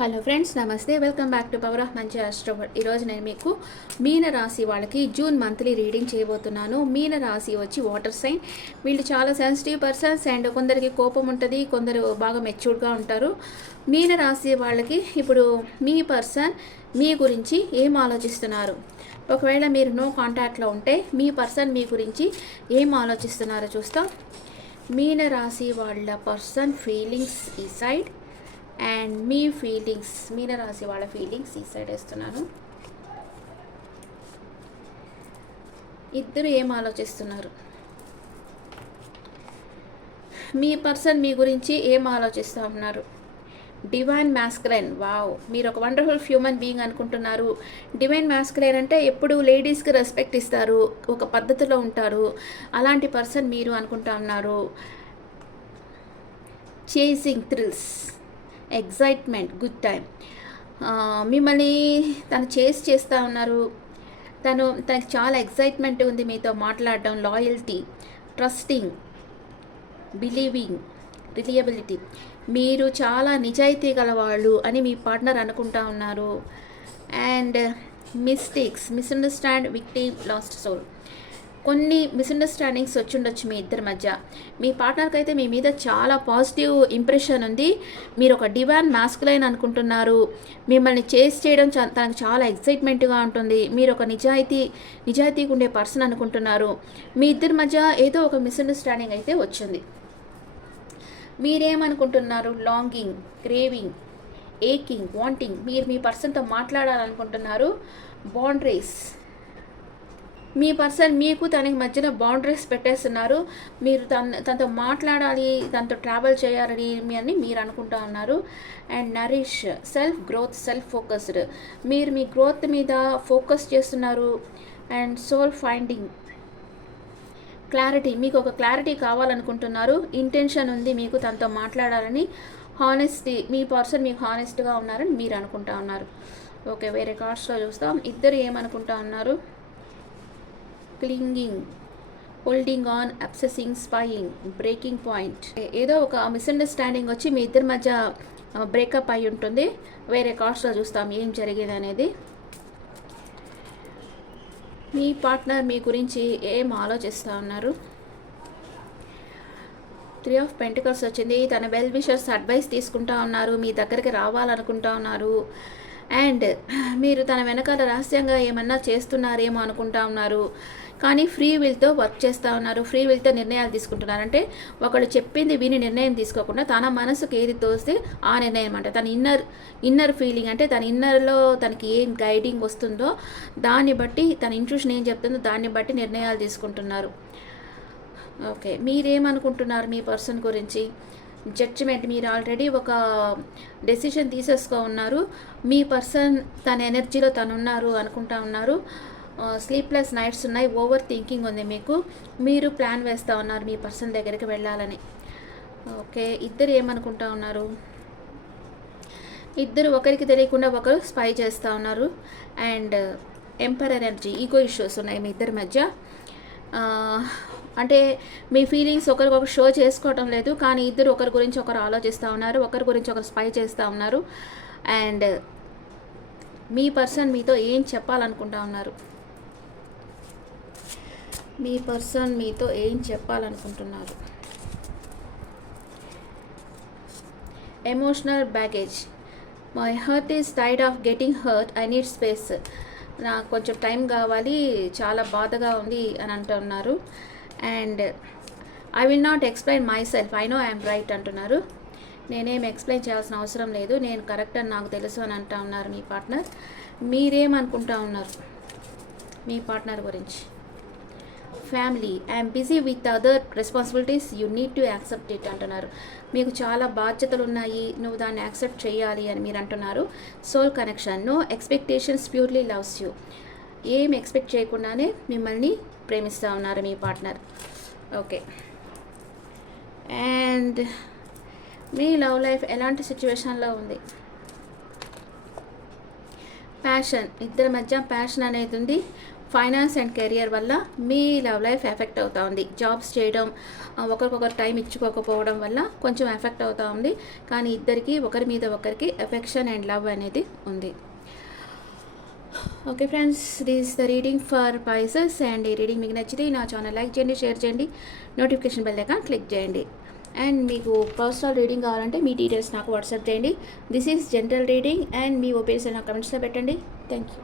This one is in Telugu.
హలో ఫ్రెండ్స్, నమస్తే. Welcome back to power of మంచి ఆస్ట్రోవర్డ్. ఈరోజు నేను మీకు మీన రాశి వాళ్ళకి జూన్ మంత్లీ రీడింగ్ చేయబోతున్నాను. మీన రాశి వచ్చి వాటర్ సైన్. వీళ్ళు చాలా సెన్సిటివ్ పర్సన్స్ అండ్ కొందరికి కోపం ఉంటుంది, కొందరు బాగా మెచ్యూర్డ్గా ఉంటారు. మీన రాశి వాళ్ళకి ఇప్పుడు మీ పర్సన్ మీ గురించి ఏం ఆలోచిస్తున్నారు, ఒకవేళ మీరు నో కాంటాక్ట్లో ఉంటే మీ పర్సన్ మీ గురించి ఏం ఆలోచిస్తున్నారో చూస్తాం. మీన రాశి వాళ్ళ పర్సన్ ఫీలింగ్స్ ఈ సైడ్ అండ్ మీ ఫీలింగ్స్, మీన రాశి వాళ్ళ ఫీలింగ్స్ ఈ సైడ్ వేస్తున్నాను. ఇద్దరు ఏం ఆలోచిస్తున్నారు, మీ పర్సన్ మీ గురించి ఏం ఆలోచిస్తూ ఉన్నారు. Divine masculine. వావ్, మీరు ఒక వండర్ఫుల్ హ్యూమన్ బీయింగ్ అనుకుంటున్నారు. డివైన్ మ్యాస్కులైన్ అంటే ఎప్పుడు లేడీస్కి రెస్పెక్ట్ ఇస్తారు, ఒక పద్ధతిలో ఉంటారు, అలాంటి పర్సన్ మీరు అనుకుంటా ఉన్నారు. Chasing thrills, excitement, good time. మిమ్మల్ని తను చేస్తూ ఉన్నారు. తనకి చాలా ఎగ్జైట్మెంట్ ఉంది మీతో మాట్లాడడం. Loyalty, trusting, believing, reliability. మీరు చాలా నిజాయితీ గలవాళ్ళు అని మీ పార్ట్నర్ అనుకుంటా ఉన్నారు. And mistakes, misunderstand, victim, lost soul. కొన్ని మిస్అండర్స్టాండింగ్స్ వచ్చి ఉండొచ్చు మీ ఇద్దరి మధ్య. మీ పార్ట్నర్కి అయితే మీ మీద చాలా పాజిటివ్ ఇంప్రెషన్ ఉంది. మీరు ఒక డివైన్ మాస్కులైన్ అనుకుంటున్నారు. మిమ్మల్ని చేయడం తనకు చాలా ఎక్సైట్మెంట్గా ఉంటుంది. మీరు ఒక నిజాయితీగా ఉండే పర్సన్ అనుకుంటున్నారు. మీ ఇద్దరి మధ్య ఏదో ఒక మిస్అండర్స్టాండింగ్ అయితే వచ్చింది. మీరేమనుకుంటున్నారు? Longing, craving, aching, wanting. మీరు మీ పర్సన్తో మాట్లాడాలనుకుంటున్నారు. బౌండరీస్, మీ పర్సన్ మీకు తనకి మధ్యన బౌండరీస్ పెట్టేస్తున్నారు. మీరు తనతో మాట్లాడాలి, తనతో ట్రావెల్ చేయాలని అని మీరు అనుకుంటా ఉన్నారు. And nourish, self growth, self focused. మీరు మీ గ్రోత్ మీద ఫోకస్ చేస్తున్నారు. And soul finding, clarity. మీకు ఒక క్లారిటీ కావాలనుకుంటున్నారు. ఇంటెన్షన్ ఉంది మీకు తనతో మాట్లాడాలని. హానెస్టీ, మీ పర్సన్ మీకు హానెస్ట్గా ఉన్నారని మీరు అనుకుంటా ఉన్నారు. ఓకే, వేరే కార్డ్స్లో చూస్తాం. ఇద్దరు ఏమనుకుంటా ఉన్నారు? Clinging, holding on, obsessing, spying, breaking point. ఏదో ఒక మిస్అండర్స్టాండింగ్ వచ్చి మీ ఇద్దరి మధ్య బ్రేకప్ అయి ఉంటుంది. వేరే కార్డ్స్లో చూస్తాం ఏం జరిగింది అనేది. మీ పార్ట్నర్ మీ గురించి ఏం ఆలోచిస్తూ ఉన్నారు? 3 ఆఫ్ పెంటికల్స్ వచ్చింది. తన వెల్ విషర్స్ అడ్వైస్ తీసుకుంటా ఉన్నారు, మీ దగ్గరికి రావాలనుకుంటా ఉన్నారు. అండ్ మీరు తన వెనకాల రహస్యంగా ఏమన్నా చేస్తున్నారేమో అనుకుంటా ఉన్నారు. కానీ ఫ్రీ విల్తో వర్క్ చేస్తూ ఉన్నారు, ఫ్రీ విల్తో నిర్ణయాలు తీసుకుంటున్నారు. అంటే ఒకళ్ళు చెప్పింది విని నిర్ణయం తీసుకోకుండా తన మనసుకు ఏది తోస్తే ఆ నిర్ణయం అంటే తన ఇన్నర్ ఫీలింగ్, అంటే తన ఇన్నర్లో తనకి ఏం గైడింగ్ వస్తుందో దాన్ని బట్టి, తన ఇంట్యూషన్ ఏం చెప్తుందో దాన్ని బట్టి నిర్ణయాలు తీసుకుంటున్నారు. ఓకే, మీరేమనుకుంటున్నారు మీ పర్సన్ గురించి? జడ్జిమెంట్. మీరు ఆల్రెడీ ఒక డెసిషన్ తీసేసుకో ఉన్నారు. మీ పర్సన్ తన ఎనర్జీలో తను ఉన్నారు అనుకుంటా ఉన్నారు. స్లీప్లెస్ నైట్స్ ఉన్నాయి, ఓవర్ థింకింగ్ ఉంది మీకు. మీరు ప్లాన్ వేస్తూ ఉన్నారు మీ పర్సన్ దగ్గరికి వెళ్ళాలని. ఓకే, ఇద్దరు ఏమనుకుంటా ఉన్నారు? ఇద్దరు ఒకరికి తెలియకుండా ఒకరు స్పై చేస్తూ ఉన్నారు. And emperor energy, ego issues ఉన్నాయి మీ ఇద్దరి మధ్య. అంటే మీ ఫీలింగ్స్ ఒకరికొకరు షో చేసుకోవటం లేదు, కానీ ఇద్దరు ఒకరి గురించి ఒకరు ఆలోచిస్తూ ఉన్నారు, ఒకరి గురించి ఒకరు స్పై చేస్తూ ఉన్నారు. అండ్ మీ పర్సన్ మీతో ఏం చెప్పాలనుకుంటా ఉన్నారు? మీ పర్సన్ మీతో ఏం చెప్పాలనుకుంటున్నారు? Emotional baggage. My hurt is tired of getting hurt, I need space. నాకు కొంచెం టైం కావాలి, చాలా బాధగా ఉంది అని అంటున్నారు. And I will not explain my self, I know I'm right అంటున్నారు. నేనేం ఎక్స్ప్లెయిన్ చేయాల్సిన అవసరం లేదు, నేను కరెక్ట్ అని నాకు తెలుసు అని అంటూ ఉన్నారు మీ పార్ట్నర్. మీరేమనుకుంటా ఉన్నారు మీ పార్ట్నర్ గురించి? Family, I'm busy with other responsibilities, you need to accept it అంటున్నారు. మీకు చాలా బాధ్యతలు ఉన్నాయి, నువ్వు దాన్ని యాక్సెప్ట్ చేయాలి అని మీరు అంటున్నారు. Soul connection, no expectations, purely loves you. ఏం ఎక్స్పెక్ట్ చేయకుండానే మిమ్మల్ని ప్రేమిస్తూ ఉన్నారు మీ పార్ట్నర్. ఓకే, అండ్ మీ లవ్ లైఫ్ ఎలాంటి సిచ్యువేషన్లో ఉంది? ప్యాషన్, ఇద్దరి మధ్య ప్యాషన్ అనేది ఉంది. ఫైనాన్స్ అండ్ కెరియర్ వల్ల మీ లవ్ లైఫ్ ఎఫెక్ట్ అవుతూ ఉంది. జాబ్స్ చేయడం, ఒకరికొకరు టైం ఇచ్చుకోకపోవడం వల్ల కొంచెం ఎఫెక్ట్ అవుతూ ఉంది. కానీ ఇద్దరికి ఒకరి మీద ఒకరికి ఎఫెక్షన్ అండ్ లవ్ అనేది ఉంది. Okay friends, this the reading for Pisces. And ఈ రీడింగ్ మీకు నచ్చితే నా ఛానల్ లైక్ చేయండి, షేర్ చేయండి, నోటిఫికేషన్ బెల్ ఐకాన్ క్లిక్ చేయండి. అండ్ మీకు పర్సనల్ రీడింగ్ కావాలంటే మీ డీటెయిల్స్ నాకు వాట్సాప్ చేయండి. This is general reading and me opinions నా కమెంట్స్లో పెట్టండి. Thank you.